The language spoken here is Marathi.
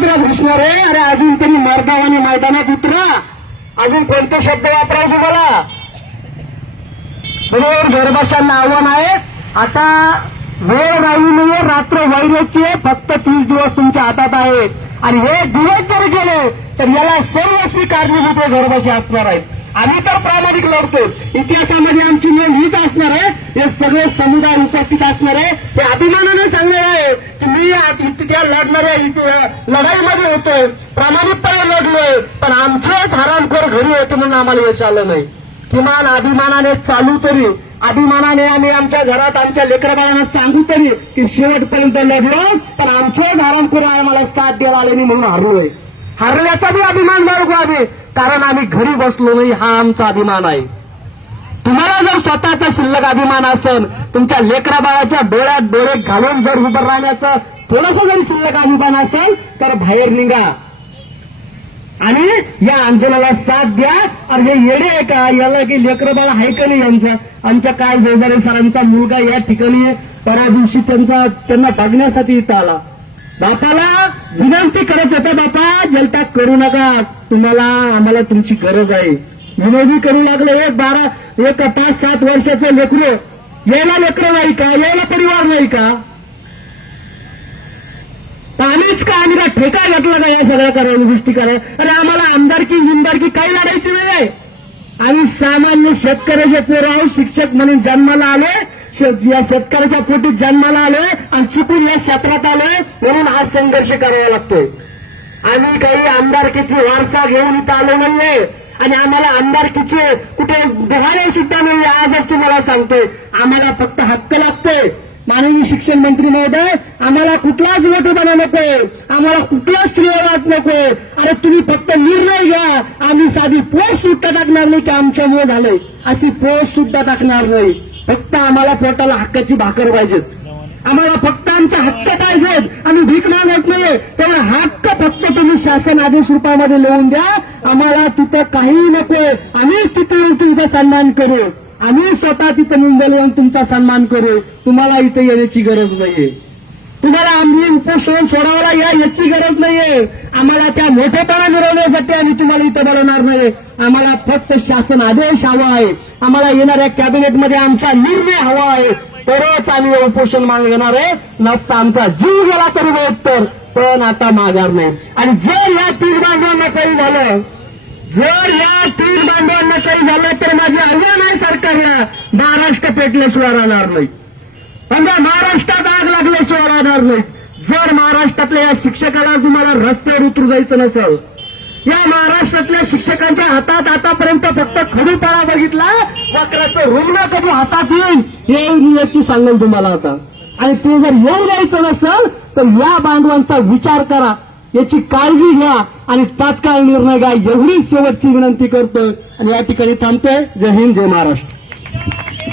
तुला घुसणार आहे. अरे अजून तरी मर्दावाने मैदानात उतरा. अजून कोणते शब्द वापरावे तुम्हाला बरोबर गर्भाशांना आव्हान आहे. आता वेळ राहू नये रात्र वैराची आहे. फक्त तीस दिवस तुमच्या हातात आहेत. आणि हे दिवस जर गेले तर याला सर्वस्वी कारणीभूत गर्भाशी असणार आहेत आम्ही तर प्रामाणिक लढतो. इतिहासामध्ये आमची नोंद हीच असणार आहे. हे सगळे समुदाय उपस्थित असणार आहे. हे अभिमानाने सांगणार आहे. की मी या इतक्या लढणाऱ्या लढाईमध्ये होतोय. प्रामाणिकपणे लढलोय. पण आमचेच हरामखोर घरी होते म्हणून आम्हाला यश आलं नाही. किमान अभिमानाने चालू तरी अभिमानाने आम्ही आमच्या घरात आमच्या लेकरबाळांना सांगू तरी की शेवटपर्यंत लढलो पण आमचेच हरामखोर आम्हाला साथ द्यायला आले नाही म्हणून हरलोय. हरल्याचा बी अभिमान बाळगू आम्ही कारण आम्ही घरी बसलो नाही हा आमचा अभिमान आहे. तुम्हाला जर स्वतःचा शिल्लक अभिमान असेल तुमच्या लेकराबाळाच्या डोळ्यात डोळे घालून जर उभं राहण्याचं थोडासा जरी शिल्लक अभिमान असेल तर बाहेर निघा. आणि या आंदोलनाला साथ द्या. अरे हे येडे आहे का? याला की लेकर बाळा आहे का नाही यांचं? आमच्या काय जोजारे सरांचा मुलगा या ठिकाणी परा दिवशी त्यांचा त्यांना बघण्यासाठी इथं आला. बापाला विनंती करत होता बापा जलता करू नका. तुम्हाला आम्हाला तुमची गरज आहे. विनोदी करू लागले. एक बारा एक पाच सात वर्षाचं लेकरू. यायला लेकरं नाही का? यायला परिवार नाही का? तर का आम्ही काय ठेका घातला नाही या सगळ्या करायला गोष्टी करायला अरे आम्हाला आमदारकी विमदारकी काही लढायची नाही आहे. आम्ही सामान्य शेतकऱ्याचे पोरं शिक्षक म्हणून जन्माला आले या शेतकऱ्याच्या पोटी जन्माला आलोय आणि चुकून या क्षेत्रात आलोय म्हणून हा संघर्ष करावा लागतोय. आम्ही काही आमदारकीची वारसा घेऊन इथं आलो नाहीये आणि आम्हाला आमदारकीचे कुठे बघायला सुद्धा नाही आजच तुम्हाला सांगतोय. आम्हाला फक्त हक्क लागतोय. माननीय शिक्षण मंत्री महोदय आम्हाला कुठलाच मोठेपणा नकोय आम्हाला कुठलाच श्रेयवाद नकोय अरे तुम्ही फक्त निर्णय घ्या. आम्ही साधी पोस्ट सुद्धा टाकणार नाही की आमच्यामुळे झालंय. अशी पोस्ट सुद्धा टाकणार नाही. फक्त आम्हाला पोटाला हक्काची भाकर पाहिजेत. आम्हाला फक्त आमचा हक्क पाहिजेत. आम्ही भीक मागत नाही तेव्हा हक्क फक्त तुम्ही शासन आदेश रूपामध्ये लिहून द्या. आम्हाला तिथं काही नको. आम्ही तिथं येऊन तुमचा सन्मान करू. आम्ही स्वतः तिथं मुंबईला येऊन तुमचा सन्मान करू. तुम्हाला इथं येण्याची गरज नाहीये. तुम्हाला आम्ही उपोषण सोडावला या याची गरज नाहीये. आम्हाला त्या मोठेपणा मिळवण्यासाठी आम्ही तुम्हाला इथं बोलवणार नाही आम्हाला फक्त शासन आदेश हवा आहे. आम्हाला येणाऱ्या कॅबिनेटमध्ये आमचा निर्णय हवा आहे. तरच आम्ही उपोषण मागणार आहे. नसता आमचा जीव गेला तरी तर पण आता माघार नाही. आणि जर या तीन बांधवांना काही झालं जर या तीन बांधवांना काही झालं तर माझे आव्हान आहे सरकारला महाराष्ट्र पेटल्याशिवाय राहणार नाही. समजा महाराष्ट्रात लागल्याशिवाय राहणार नाही जर महाराष्ट्रातल्या या शिक्षकाला तुम्हाला रस्त्यावर उतरू जायचं नसेल या महाराष्ट्रातल्या शिक्षकांच्या हातात आतापर्यंत फक्त खडूपाळा बघितला वक्राचं रुग्ण कधी हातात येईल हे मी सांगेल तुम्हाला आता. आणि ते जर येऊ द्यायचं नसेल तर या बांधवांचा विचार करा याची काळजी घ्या आणि तात्काळ निर्णय घ्या. एवढी शेवटची विनंती करतोय. आणि या ठिकाणी थांबतोय. जय हिंद जय महाराष्ट्र.